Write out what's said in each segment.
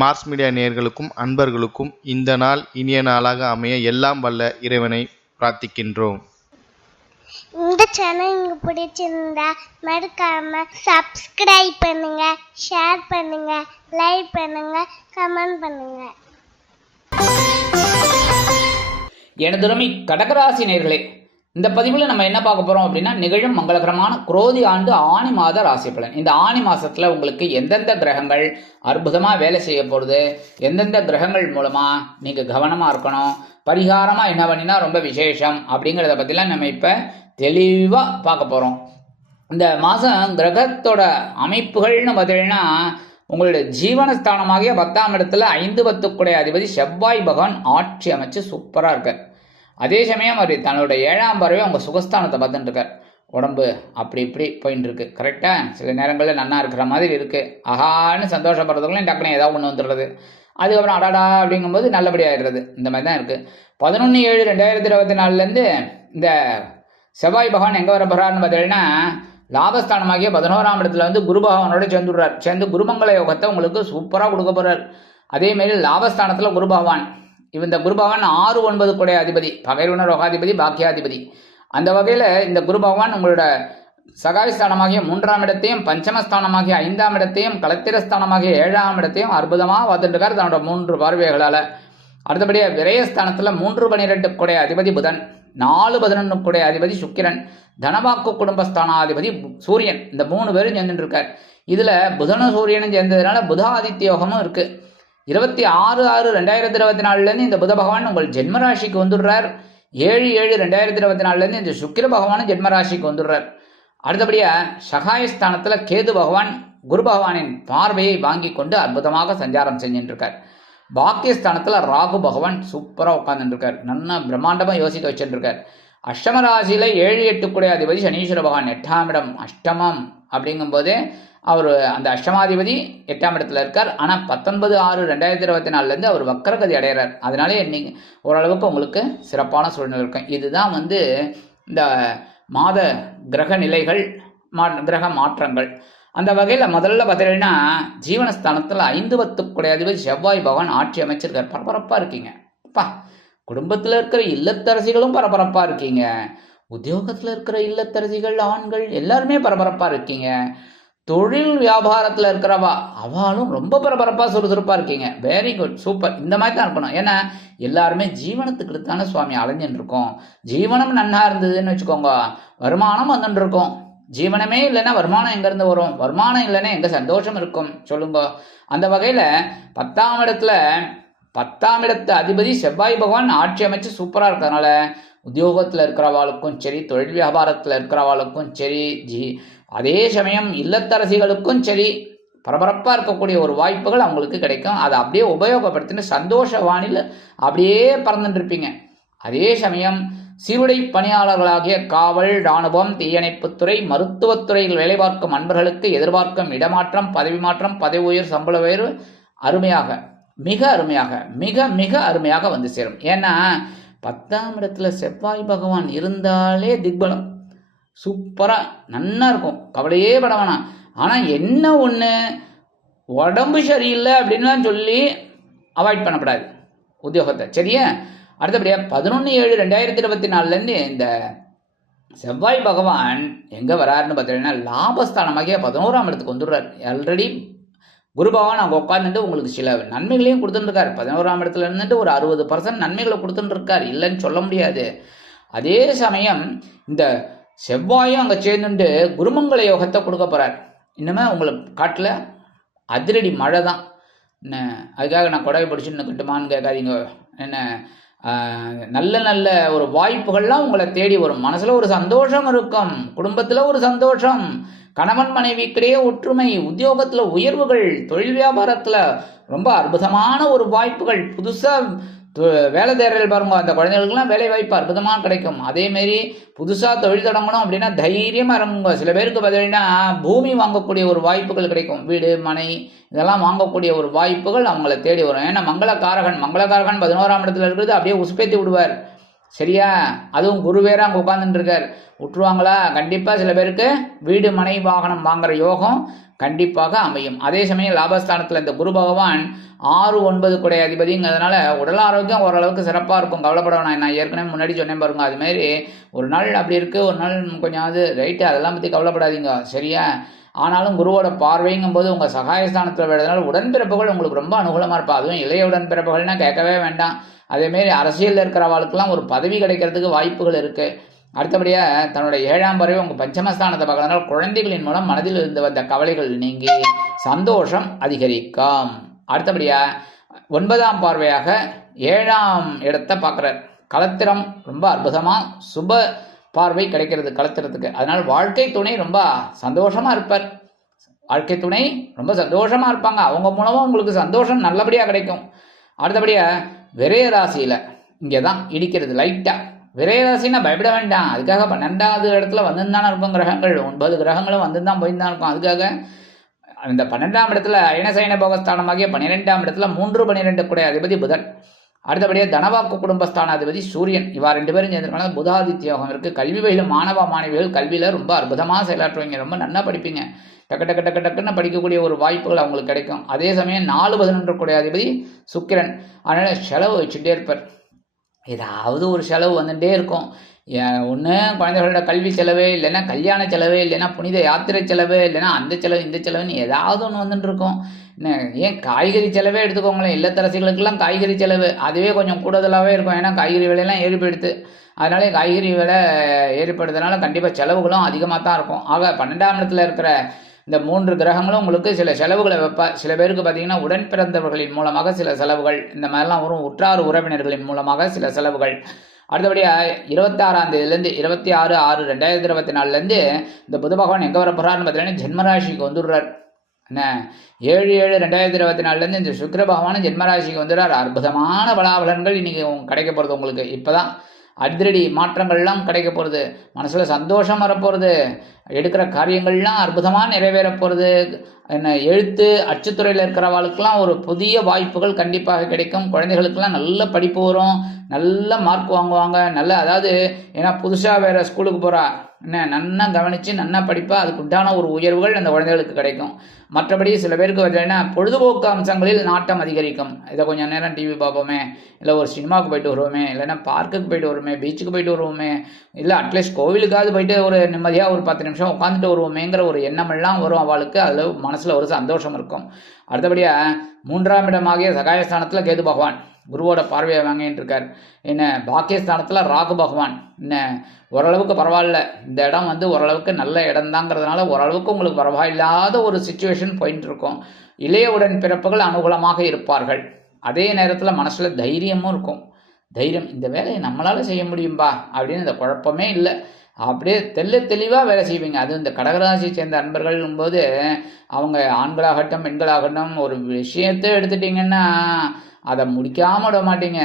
Mars media நேயர்களுக்கும் அன்பர்களுக்கும் இந்த நாள் இனிய நாளாக அமைய எல்லாம் வல்ல இறைவனை பிரார்த்திக்கின்றோம். இந்த சேனல் உங்களுக்கு பிடிச்சிருந்தா மறக்காம சப்ஸ்கிரைப் பண்ணுங்க, ஷேர் பண்ணுங்க, லைக் பண்ணுங்க, கமெண்ட் பண்ணுங்க. எனதுரிமை கடகராசி நேயர்களே, இந்த பதிவில் நம்ம என்ன பார்க்க போகிறோம் அப்படின்னா, நிகழும் மங்களகரமான குரோதி ஆண்டு ஆணி மாத ராசி பலன். இந்த ஆணி மாதத்தில் உங்களுக்கு எந்தெந்த கிரகங்கள் அற்புதமாக வேலை செய்ய போகிறது, எந்தெந்த கிரகங்கள் மூலமாக நீங்கள் கவனமாக இருக்கணும், பரிகாரமாக என்ன பண்ணினா ரொம்ப விசேஷம் அப்படிங்கிறத பற்றிலாம் நம்ம இப்போ தெளிவாக பார்க்க போகிறோம். இந்த மாதம் கிரகத்தோட அமைப்புகள்னு பார்த்தீங்கன்னா, உங்களுடைய ஜீவனஸ்தானமாகிய 10ஆம் இடத்துல 5 10 அதிபதி செவ்வாய் பகவான் ஆட்சி அமைச்சு சூப்பராக இருக்கார். அதே சமயம் அவர் தன்னோட 7ஆம் பார்வை அவங்க சுகஸ்தானத்தை பார்த்துட்டு இருக்கார். உடம்பு அப்படி இப்படி போயின்னு இருக்கு. கரெக்டாக சில நேரங்களில் நன்னா இருக்கிற மாதிரி இருக்குது. ஆஹான்னு சந்தோஷப்படுறதுக்குள்ளே டக்குனு ஏதாவது ஒன்று வந்துடுறது. அதுக்கப்புறம் அடாடா அப்படிங்கும்போது நல்லபடியாகிடுறது. இந்த மாதிரி தான் இருக்குது. 11/7/2024 இந்த செவ்வாய் பகவான் எங்கே வர போகிறாருன்னு பார்த்தீங்கன்னா, லாபஸ்தானமாகிய 11ஆம் இடத்துல குரு பகவானோட சேர்ந்துடுறார். சேர்ந்து குருமங்கள யோகத்தை உங்களுக்கு சூப்பராக கொடுக்க போகிறார். அதேமாரி லாபஸ்தானத்தில் குரு பகவான், இந்த குரு பகவான் 6 9 அதிபதி, பகைவன ரோகாதிபதி, பாக்கியாதிபதி. அந்த வகையில் இந்த குரு பகவான் உங்களோட சகாயஸ்தானமாகிய 3ஆம் இடத்தையும், பஞ்சமஸ்தானமாகிய 5ஆம் இடத்தையும், கலத்திரஸ்தானமாகிய 7ஆம் இடத்தையும் அற்புதமாக பார்த்துட்டு இருக்கார் தன்னோட 3 பார்வைகளால். அடுத்தபடியாக விரயஸ்தானத்தில் 3 12 அதிபதி புதன், 4 11 அதிபதி சுக்கிரன், தனவாக்கு குடும்பஸ்தானாதிபதி சூரியன். இந்த 3 பேரும் சேர்ந்துட்டு இருக்கார். இதில் புதனும் சூரியனும் சேர்ந்ததுனால புதாதித்ய யோகமும் இருக்குது. 26/6/2024 இந்த புத பகவான் உங்கள் ஜென்மராசிக்கு வந்துடுறார். 7/7/2024 இந்த சுக்கிர பகவானும் ஜென்மராசிக்கு வந்துடுறார். அடுத்தபடியாக சகாயஸ்தானத்தில் கேது பகவான் குரு பகவானின் பார்வையை வாங்கி கொண்டு அற்புதமாக சஞ்சாரம் செஞ்சுட்டு இருக்கார். பாக்கியஸ்தானத்தில் ராகு பகவான் சூப்பராக உட்காந்துருக்கார். நல்லா பிரம்மாண்டமாக யோசித்து வச்சுட்டு இருக்கார். அஷ்டம ராசியில் 7 8 அதிபதி சனீஸ்வர பகவான் 8ஆம் இடம், அஷ்டமம் அப்படிங்கும்போதே அவர் அந்த அஷ்டமாதிபதி 8ஆம் இடத்துல இருக்கார். ஆனால் 19/6/2024 அவர் வக்கரகதி அடைகிறார். அதனாலே இன்னைக்கு ஓரளவுக்கு உங்களுக்கு சிறப்பான சூழ்நிலை இருக்கும். இதுதான் இந்த மாத கிரக நிலைகள், கிரக மாற்றங்கள். அந்த வகையில் முதல்ல பார்த்தீங்கன்னா, ஜீவனஸ்தானத்தில் 5 10 அதிபதி செவ்வாய் பகவான் ஆட்சி அமைச்சிருக்கார். பரபரப்பாக இருக்கீங்க. குடும்பத்தில் இருக்கிற இல்லத்தரசிகளும் பரபரப்பாக இருக்கீங்க. உத்தியோகத்தில் இருக்கிற இல்லத்தரசிகள் ஆண்கள் எல்லாருமே பரபரப்பாக இருக்கீங்க. தொழில் வியாபாரத்தில் இருக்கிறவா அவளும் ரொம்ப பரபரப்பாக சுறுசுறுப்பாக இருக்கீங்க. Very good, super. இந்த மாதிரி தான் இருக்கணும். ஏன்னா எல்லாருமே ஜீவனத்துக்கு தானே சுவாமி அலைஞ்சுட்டு இருக்கோம். ஜீவனம் நன்னா இருந்ததுன்னு வச்சுக்கோங்க, வருமானம் வந்துட்டு இருக்கும். ஜீவனமே இல்லைன்னா வருமானம் எங்கேருந்து வரும்? வருமானம் இல்லைன்னா எங்கே சந்தோஷம் இருக்கும் சொல்லுங்க. அந்த வகையில் 10ஆம் இடத்து அதிபதி செவ்வாய் பகவான் ஆட்சி அமைச்சு சூப்பராக இருக்கிறதுனால உத்தியோகத்தில் இருக்கிறவாளுக்கும் சரி, தொழில் வியாபாரத்தில் இருக்கிறவாளுக்கும் சரி, அதே சமயம் இல்லத்தரசிகளுக்கும் சரி பரபரப்பாக இருக்கக்கூடிய ஒரு வாய்ப்புகள் அவங்களுக்கு கிடைக்கும். அதை அப்படியே உபயோகப்படுத்தின்னு சந்தோஷ வானில் அப்படியே பறந்துட்டுருப்பீங்க. அதே சமயம் சீருடை பணியாளர்களாகிய காவல், இராணுவம், தீயணைப்புத்துறை, மருத்துவத்துறையில் வேலை பார்க்கும் அன்பர்களுக்கு எதிர்பார்க்கும் இடமாற்றம், பதவி மாற்றம், பதவி உயர், சம்பள உயர்வு அருமையாக, மிக அருமையாக, மிக மிக அருமையாக வந்து சேரும். ஏன்னா 10ஆம் இடத்துல செவ்வாய் பகவான் இருந்தாலே திக்பலம் சூப்பராக நன்னா இருக்கும். கவலையே பட வேணாம். ஆனால் என்ன ஒன்று, உடம்பு சரியில்லை அப்படின்லாம் சொல்லி அவாய்ட் பண்ணக்கூடாது உத்தியோகத்தை, சரியா? அடுத்தபடியாக 11/7/2024 இந்த செவ்வாய் பகவான் எங்கே வராருன்னு பார்த்தீங்கன்னா, லாபஸ்தானமாகிய 11ஆம் இடத்துக்கு வந்துடுறார். ஆல்ரெடி குரு பகவான் அங்கே உட்காந்துட்டு உங்களுக்கு சில நன்மைகளையும் கொடுத்துட்டுருக்கார். 11ஆம் இடத்துல இருந்துட்டு ஒரு 60% நன்மைகளை கொடுத்துட்டுருக்கார், இல்லைன்னு சொல்ல முடியாது. அதே சமயம் இந்த செவ்வாயும் அங்கே சேர்ந்துட்டு குருமங்கள யோகத்தை கொடுக்க போகிறார். இன்னுமே உங்களை காட்டில் அதிரடி மழை தான். என்ன அதுக்காக நான் கொடை பிடிச்சின்னு கட்டுமான்னு கேட்காதீங்க. என்ன நல்ல நல்ல ஒரு வாய்ப்புகள்லாம் உங்களை தேடி வரும். மனசில் ஒரு சந்தோஷம் இருக்கும், குடும்பத்தில் ஒரு சந்தோஷம், கணவன் மனைவிக்கிடையே ஒற்றுமை, உத்தியோகத்தில் உயர்வுகள், தொழில் வியாபாரத்தில் ரொம்ப அற்புதமான ஒரு வாய்ப்புகள், புதுசாக வேலை தேடுதல் பாருங்க, அந்த குழந்தைகளுக்கெல்லாம் வேலை வாய்ப்பு அற்புதமாக கிடைக்கும். அதேமாரி புதுசாக தொழில் தொடங்கணும் அப்படின்னா தைரியமாக இறங்குங்க. சில பேருக்கு பார்த்தீங்கன்னா பூமி வாங்கக்கூடிய ஒரு வாய்ப்புகள் கிடைக்கும். வீடு மனை இதெல்லாம் வாங்கக்கூடிய ஒரு வாய்ப்புகள் அவங்கள தேடி வரும். ஏன்னா மங்களகாரகன் 11ஆம் இடத்துல இருக்கிறது அப்படியே உசுப்பேத்தி விடுவார். சரியா? அதுவும் குரு வேற அங்கே உட்கார்ந்துட்டு இருக்கார். விட்டுருவாங்களா? கண்டிப்பாக சில பேருக்கு வீடு மனை வாகனம் வாங்குற யோகம் கண்டிப்பாக அமையும். அதே சமயம் லாபஸ்தானத்தில் இந்த குரு பகவான் 6, 9 குடை அதிபதிங்கிறதுனால உடல் ஆரோக்கியம் ஓரளவுக்கு சிறப்பாக இருக்கும், கவலைப்பட வேணாம். நான் ஏற்கனவே முன்னாடி சொன்னேன் பாருங்க, அதுமாரி ஒரு நாள் அப்படி இருக்குது, ஒரு நாள் கொஞ்சம் ரைட்டு, அதெல்லாம் பற்றி கவலைப்படாதீங்க, சரியா? ஆனாலும் குருவோட பார்வைங்கும் போது உங்கள் சகாயஸ்தானத்தில் விடுறதுனால உடன்பிறப்புகள் உங்களுக்கு ரொம்ப அனுகூலமாக இருப்பா. அதுவும் இளைய உடன்பிறப்புகள்னால் கேட்கவே வேண்டாம். அதேமாரி அரசியலில் இருக்கிறவாளுக்கெல்லாம் ஒரு பதவி கிடைக்கிறதுக்கு வாய்ப்புகள் இருக்குது. அடுத்தபடியாக தன்னோட 7ஆம் பார்வை உங்கள் பஞ்சமஸ்தானத்தை பார்க்கறதுனால குழந்தைகளின் மூலம் மனதில் இருந்து வந்த கவலைகள் நீங்கி சந்தோஷம் அதிகரிக்கும். அடுத்தபடியாக 9ஆம் பார்வையாக 7ஆம் இடத்தை பார்க்குறார். களத்திரம் ரொம்ப அற்புதமாக சுப பார்வை கிடைக்கிறது களத்திரத்துக்கு. அதனால் வாழ்க்கை துணை ரொம்ப சந்தோஷமாக இருப்பார். வாழ்க்கை துணை ரொம்ப சந்தோஷமாக இருப்பாங்க, அவங்க மூலமாக உங்களுக்கு சந்தோஷம் நல்லபடியாக கிடைக்கும். அடுத்தபடியாக விரய ராசியில் இங்கே தான் இடிக்கிறது லைட்டாக. விரயராசின்னா பயப்பட வேண்டாம், அதுக்காக 12வது இடத்துல வந்துன்னு இருக்கும் கிரகங்கள், 9 கிரகங்களும் வந்து தான் போய் தான் இருக்கும். அதுக்காக இந்த 12ஆம் இடத்துல அயனசயன போகஸ்தானமாகிய 12ஆம் இடத்துல 3, 12 கூட அதிபதி புதன். அடுத்தபடியாக தனவாக்கு குடும்பஸ்தானாதிபதி சூரியன். இவா 2 பேரும் சேர்ந்துருக்காங்க. புதாதித்ய யோகம் இருக்குது. கல்வி வகையில் மாணவ மாணவிகள் கல்வியில் ரொம்ப அற்புதமாக செயலாற்றுவீங்க, ரொம்ப நல்லா படிப்பீங்க, டக்குன்னு படிக்கக்கூடிய ஒரு வாய்ப்புகள் அவங்களுக்கு கிடைக்கும். அதே சமயம் 4, 11 கூட அதிபதி சுக்கிரன். அதனால் செலவு வச்சுட்டே இருப்பார், ஏதாவது ஒரு செலவு வந்துட்டே இருக்கும். ஒன்று குழந்தைகளோட கல்வி செலவு, இல்லைன்னா கல்யாண செலவு, இல்லைன்னா புனித யாத்திரை செலவு, இல்லைன்னா அந்த செலவு இந்த செலவுன்னு ஏதாவது ஒன்று வந்துட்டு இருக்கும். ஏன் காய்கறி செலவே எடுத்துக்கோங்களேன், இல்லத்தரசிகளுக்கெல்லாம் காய்கறி செலவு அதுவே கொஞ்சம் கூடுதலாகவே இருக்கும். ஏன்னா காய்கறி விலையெல்லாம் ஏறிப்படுது. அதனாலே காய்கறி விலை ஏறிப்படுறதுனால கண்டிப்பாக செலவுகளும் அதிகமாக தான் இருக்கும். ஆக 12ஆம் இடத்துல இருக்கிற இந்த 3 கிரகங்களும் உங்களுக்கு சில செலவுகளை வைப்பா. சில பேருக்கு பார்த்தீங்கன்னா உடன் பிறந்தவர்களின் மூலமாக சில செலவுகள், இந்த மாதிரிலாம் வரும். உற்றார் உறவினர்களின் மூலமாக சில செலவுகள். அடுத்தபடியாக 26ஆம் தேதியிலேருந்து 26/6/2024 இந்த புத பகவான் எங்கே வர போகிறாருன்னு பார்த்தீங்கன்னா ஜென்மராசிக்கு வந்துடுறார். என்ன 7/7/2024 இந்த சுக்கிர பகவான் ஜென்மராசிக்கு வந்துடுறார். அற்புதமான பலாபலன்கள் இன்றைக்கி கிடைக்க போகிறது உங்களுக்கு. இப்போ தான் அதிரடி மாற்றங்கள்லாம் கிடைக்க போகிறது, மனசில் சந்தோஷம் வரப்போகிறது, எடுக்கிற காரியங்கள்லாம் அற்புதமாக நிறைவேற போகிறது. என்ன எழுத்து அச்சுத்துறையில் இருக்கிறவாளுக்கெல்லாம் ஒரு புதிய வாய்ப்புகள் கண்டிப்பாக கிடைக்கும். குழந்தைகளுக்கெல்லாம் நல்ல படிப்பு வரும், நல்ல மார்க் வாங்குவாங்க, அதாவது ஏன்னா புதுசாக வேறு ஸ்கூலுக்கு போகிறா, நன்னா கவனித்து நன்னா படிப்பா, அதுக்கு உண்டான ஒரு உயர்வுகள் அந்த குழந்தைகளுக்கு கிடைக்கும். மற்றபடி சில பேருக்கு பார்த்தீங்கன்னா பொழுதுபோக்கு அம்சங்களில் நாட்டம் அதிகரிக்கும். இதை கொஞ்சம் நேரம் டிவி பார்ப்போமே, இல்லை ஒரு சினிமாவுக்கு போயிட்டு வருவோமே, இல்லைன்னா பார்க்குக்கு போயிட்டு வருவோமே, பீச்சுக்கு போயிட்டு வருவோமே, இல்லை அட்லீஸ்ட் கோவிலுக்காவது போயிட்டு ஒரு நிம்மதியாக ஒரு 10 நிமிஷம் உட்காந்துட்டு வருவோமேங்கிற ஒரு எண்ணமெல்லாம் வரும் அவளுக்கு. அதில் மனசில் ஒரு சந்தோஷம் இருக்கும். அடுத்தபடியாக 3ஆம் இடமாகிய சகாயஸ்தானத்தில் கேது பகவான் குருவோட பார்வையை வாங்கிட்டு இருக்கார். என்ன பாக்கியஸ்தானத்தில் ராகு பகவான். என்ன ஓரளவுக்கு பரவாயில்ல, இந்த இடம் ஓரளவுக்கு நல்ல இடம்தாங்கிறதுனால ஓரளவுக்கு உங்களுக்கு பரவாயில்லாத ஒரு சுச்சுவேஷன் போயிட்டு இருக்கும். இளையவுடன் பிறப்புகள் அனுகூலமாக இருப்பார்கள். அதே நேரத்தில் மனசில் தைரியமும் இருக்கும். தைரியம், இந்த வேலையை நம்மளால் செய்ய முடியும்பா அப்படின்னு இந்த குழப்பமே இல்லை, அப்படியே தெளிவாக வேலை செய்வீங்க. அது இந்த கடகராசியை சேர்ந்த அன்பர்கள் போது அவங்க ஆண்களாகட்டும் பெண்களாகட்டும் ஒரு விஷயத்தை எடுத்துட்டிங்கன்னா அதை முடிக்காமல் விட மாட்டீங்க.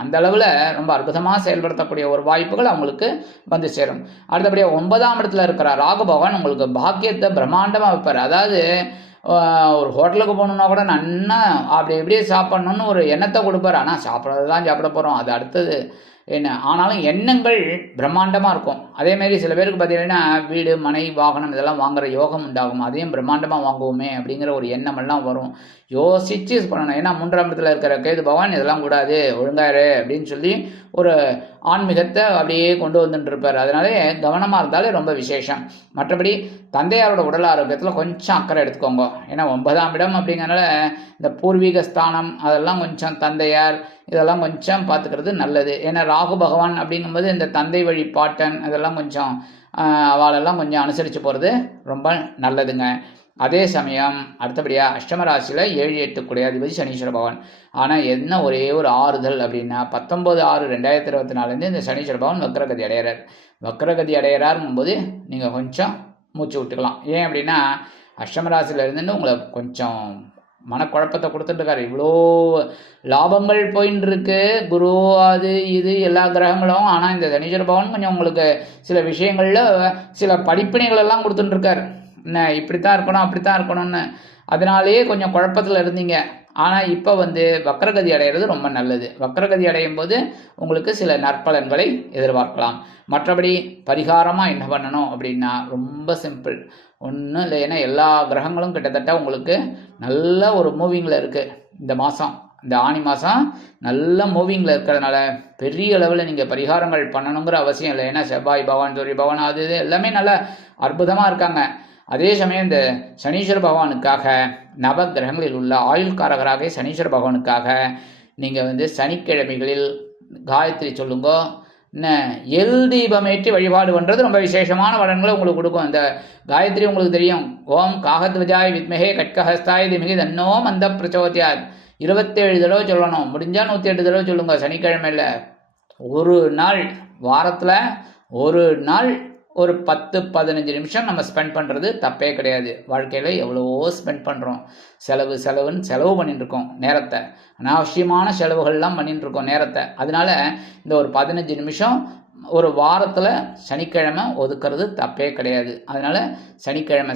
அந்த அளவில் ரொம்ப அற்புதமாக செயல்படுத்தக்கூடிய ஒரு வாய்ப்புகள் அவங்களுக்கு வந்து சேரும். அடுத்தபடியாக 9ஆம் இடத்துல இருக்கிற ராகு பகவான் உங்களுக்கு பாக்கியத்தை பிரம்மாண்டமாக வைப்பார். அதாவது ஒரு ஹோட்டலுக்கு போகணுன்னா கூட நன்னா அப்படி எப்படியே சாப்பிட்ணுன்னு ஒரு எண்ணத்தை கொடுப்பார். ஆனால் சாப்பிட்றது தான் சாப்பிட போகிறோம், அது அடுத்தது என்ன. ஆனாலும் எண்ணங்கள் பிரம்மாண்டமாக இருக்கும். அதேமாரி சில பேருக்கு பார்த்தீங்கன்னா வீடு மனை வாகனம் இதெல்லாம் வாங்குகிற யோகம் உண்டாகும். அதையும் பிரம்மாண்டமாக வாங்குவோமே அப்படிங்கிற ஒரு எண்ணமெல்லாம் வரும். யோசித்து பண்ணணும். ஏன்னா 3ஆம் இடத்துல இருக்கிற கேது பகவான் இதெல்லாம் கூடாது, ஒழுங்காரு அப்படின்னு சொல்லி ஒரு ஆன்மீகத்தை அப்படியே கொண்டு வந்துட்டு இருப்பார். அதனாலே கவனமாக இருந்தாலே ரொம்ப விசேஷம். மற்றபடி தந்தையாரோட உடல் ஆரோக்கியத்தில் கொஞ்சம் அக்கறை எடுத்துக்கோங்க. ஏன்னா 9ஆம் இடம் அப்படிங்கிறனால இந்த பூர்வீக ஸ்தானம் அதெல்லாம் கொஞ்சம் தந்தையார் இதெல்லாம் கொஞ்சம் பார்த்துக்கிறது நல்லது. ஏன்னா ராகு பகவான் அப்படிங்கும்போது இந்த தந்தை வழி பாட்டன் அதெல்லாம் கொஞ்சம் அவளெல்லாம் கொஞ்சம் அனுசரித்து போகிறது ரொம்ப நல்லதுங்க. அதே சமயம் அடுத்தபடியாக அஷ்டம ராசியில் 7, 8 கூட அதிபதி சனீஸ்வர பகவான். ஆனால் என்ன ஒரே ஒரு ஆறுதல் அப்படின்னா 19/6/2024 இந்த சனீஸ்வர பகவான் வக்ரகதி அடையிறார். வக்ரகதி அடையிறாருங்கும்போது நீங்கள் கொஞ்சம் மூச்சு விட்டுக்கலாம். ஏன் அப்படின்னா அஷ்டம ராசியில் இருந்துன்னு உங்களை கொஞ்சம் மனக்குழப்பத்தை கொடுத்துட்டுருக்காரு. இவ்வளோ லாபங்கள் போயின்னு இருக்கு, குரு அது இது எல்லா கிரகங்களும். ஆனால் இந்த சனீஸ்வர பகவான் கொஞ்சம் உங்களுக்கு சில விஷயங்களில் சில படிப்பினைகள் எல்லாம் கொடுத்துட்டுருக்கார். என்ன இப்படித்தான் இருக்கணும் அப்படித்தான் இருக்கணும்னு, அதனாலேயே கொஞ்சம் குழப்பத்தில் இருந்தீங்க. ஆனால் இப்போ வந்து வக்ரகதி அடைகிறது ரொம்ப நல்லது. வக்ரகதி அடையும் போது உங்களுக்கு சில நற்பலன்களை எதிர்பார்க்கலாம். மற்றபடி பரிகாரமாக என்ன பண்ணணும் அப்படின்னா ரொம்ப சிம்பிள், ஒன்றும் இல்லை. ஏன்னா எல்லா கிரகங்களும் கிட்டத்தட்ட உங்களுக்கு நல்ல ஒரு மூவிங்கில் இருக்குது. இந்த மாதம், இந்த ஆனி மாதம் நல்ல மூவிங்கில் இருக்கிறதுனால பெரிய அளவில் நீங்கள் பரிகாரங்கள் பண்ணணுங்கிற அவசியம் இல்லை. ஏன்னா செவ்வாய் பகவான், சூரிய பகவான், அது இது எல்லாமே நல்ல அற்புதமாக இருக்காங்க. அதே சமயம் இந்த சனீஸ்வர பகவானுக்காக, நவ கிரகங்களில் உள்ள ஆயுள்காரகராக சனீஸ்வர பகவானுக்காக நீங்கள் வந்து சனிக்கிழமைகளில் காயத்ரி சொல்லுங்க. என்ன எல் தீபமேற்றி வழிபாடு பண்ணுறது ரொம்ப விசேஷமான பலன்களை உங்களுக்கு கொடுக்கும். இந்த காயத்ரி உங்களுக்கு தெரியும், ஓம் காகத்வஜாய் வித்மஹே கட்கஹஸ்தாய் திமஹி தன்னோ மந்த பிரச்சோத்யாத் 27 தடவை சொல்லணும். முடிஞ்சால் 108 தடவை சொல்லுங்க. சனிக்கிழமையில் ஒரு நாள், வாரத்தில் ஒரு நாள் ஒரு 10-15 நிமிஷம் நம்ம ஸ்பெண்ட் பண்ணுறது தப்பே கிடையாது. வாழ்க்கையில் எவ்வளவோ ஸ்பெண்ட் பண்ணுறோம், செலவுன்னு செலவு பண்ணிட்டு இருக்கோம் நேரத்தை, அனாவசியமான செலவுகள்லாம் பண்ணிட்டு இருக்கோம் நேரத்தை. அதனால இந்த ஒரு 15 நிமிஷம் ஒரு வாரத்தில் சனிக்கிழமை ஒதுக்கிறது தப்பே கிடையாது. அதனால் சனிக்கிழமை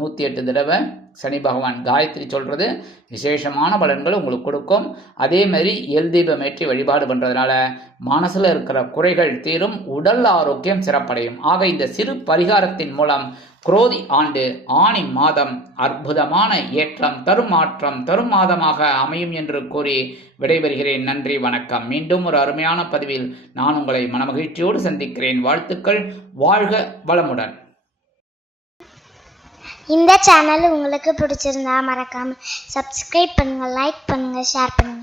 108 தடவை சனி பகவான் காயத்ரி சொல்கிறது விசேஷமான பலன்கள் உங்களுக்கு கொடுக்கும். அதே மாதிரி எல் தீபமேற்றி வழிபாடு பண்ணுறதுனால மனசில் இருக்கிற குறைகள் தீரும், உடல் ஆரோக்கியம் சிறப்படையும். ஆக இந்த சிறு பரிகாரத்தின் மூலம் குரோதி ஆண்டு ஆனி மாதம் அற்புதமான ஏற்றம் தரும், மாற்றம் தரும் மாதமாக அமையும் என்று கூறி விடைபெறுகிறேன். நன்றி, வணக்கம். மீண்டும் ஒரு அருமையான பதிவில் நான் உங்களை மனமகிழ்ச்சியோடு சந்திக்கிறேன். வாழ்த்துக்கள். வாழ்க வளமுடன். இந்த சேனல் உங்களுக்கு பிடிச்சிருந்தா மறக்காம சப்ஸ்கிரைப் பண்ணுங்க, லைக் பண்ணுங்க, ஷேர் பண்ணுங்க.